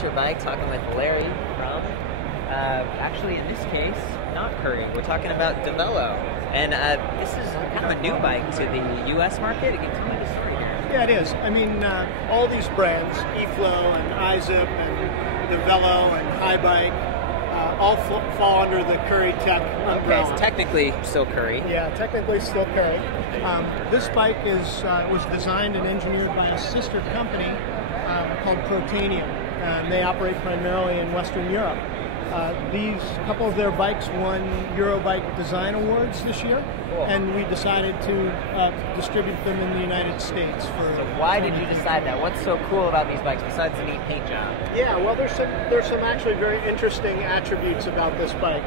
adventure bike, talking with Larry from, actually in this case, not Curry. We're talking about Diavelo. And this is kind of a new bike to the U.S. market. Can you tell me the story here? Yeah, it is. I mean, all these brands, eFlow and iZip and Diavelo and High Bike, all fall under the Curry Tech umbrella. Okay, it's technically still Curry. Yeah, technically still Curry. This bike was designed and engineered by a sister company called Protanium. They operate primarily in Western Europe. These couple of their bikes won Eurobike Design Awards this year, cool. And we decided to distribute them in the United States. So why did you decide that? What's so cool about these bikes besides the neat paint job? Yeah, well, there's some actually very interesting attributes about this bike.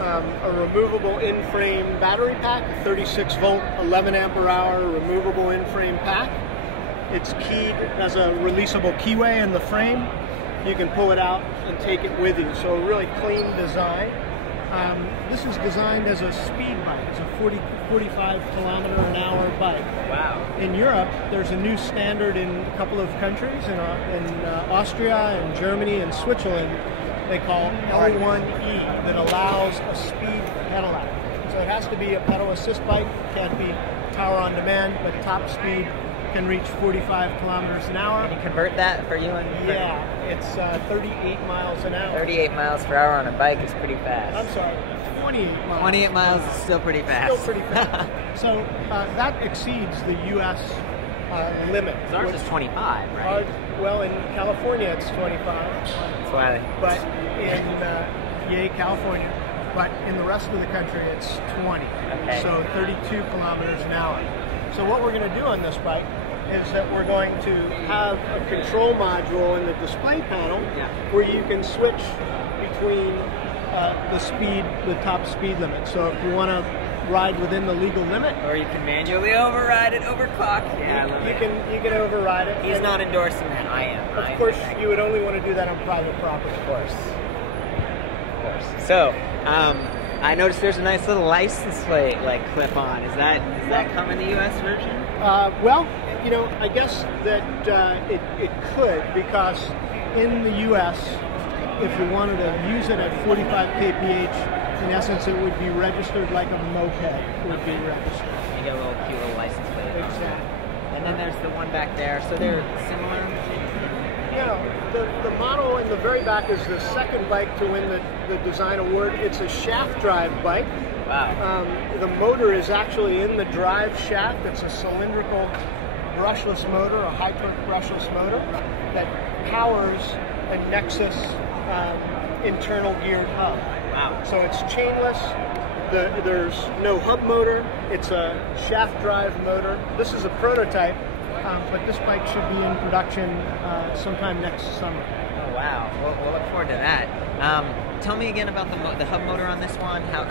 A removable in-frame battery pack, a 36 volt, 11 ampere hour removable in-frame pack. It's keyed as a releasable keyway in the frame. You can pull it out and take it with you. So a really clean design. This is designed as a speed bike. It's a 45 kilometer an hour bike. Wow. In Europe, there's a new standard in a couple of countries, in Austria and Germany and Switzerland, they call L1E, that allows a speed pedelec. So it has to be a pedal assist bike. It can't be power on demand, but top speed can reach 45 kilometers an hour. Can you convert that for you? Yeah, it's 38 miles an hour. 38 miles per hour on a bike is pretty fast. I'm sorry, 28 miles. 28 miles is still pretty fast. Still pretty fast. So that exceeds the U.S. Limit. Ours is 25, right? Well, in California it's 25. That's why. But in California. But in the rest of the country it's 20. Okay. So 32 kilometers an hour. So what we're going to do on this bike is that we're going to have a control module in the display panel where you can switch between the top speed limit. So if you want to ride within the legal limit, or you can manually override it, overclock. Yeah, you can override it. He's not endorsing that. I am. Of course, you would only want to do that on private property. Of course. So, I noticed there's a nice little license plate clip on. Does that come in the U.S. version? Well, you know, I guess that it could, because in the U.S., if you wanted to use it at 45 kph, in essence, it would be registered like a moped would be registered. You get a little cute little license plate. Exactly. And then there's the one back there. So they're similar. Yeah, the model in the very back is the second bike to win the design award. It's a shaft drive bike. Wow. The motor is actually in the drive shaft. It's a cylindrical brushless motor, a high torque brushless motor that powers a Nexus internal geared hub. Wow. So it's chainless. There's no hub motor. It's a shaft drive motor. This is a prototype. But this bike should be in production sometime next summer. Oh wow! We'll look forward to that. Tell me again about the hub motor on this one. How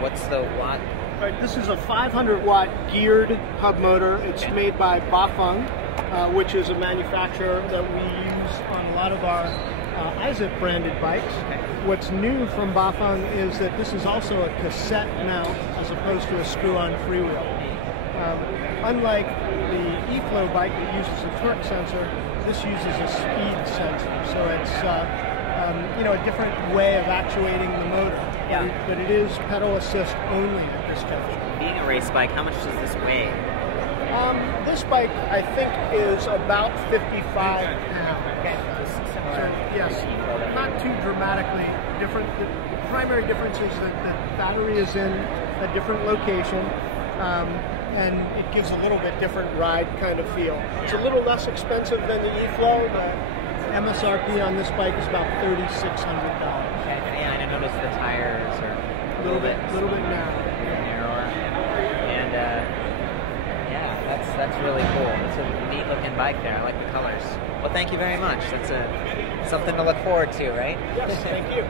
what's the watt? Right, this is a 500 watt geared hub motor. It's made by Bafeng, which is a manufacturer that we use on a lot of our iZip branded bikes. Okay. What's new from Bafeng is that this is also a cassette mount as opposed to a screw-on freewheel. Unlike the eFlow bike that uses a torque sensor, this uses a speed sensor. So it's a different way of actuating the motor. Yeah. But it is pedal assist only at this juncture. Being a race bike, how much does this weigh? This bike, I think, is about 55 pounds. Okay. So, yes, not too dramatically different. The primary difference is that the battery is in a different location. And it gives a little bit different ride kind of feel. It's a little less expensive than the eFlow, but MSRP on this bike is about $3,600. Okay. Yeah, and I noticed the tires are a little bit narrower. And that's really cool. It's a neat looking bike there. I like the colors. Well, thank you very much. That's something to look forward to, right? Yes, thank you.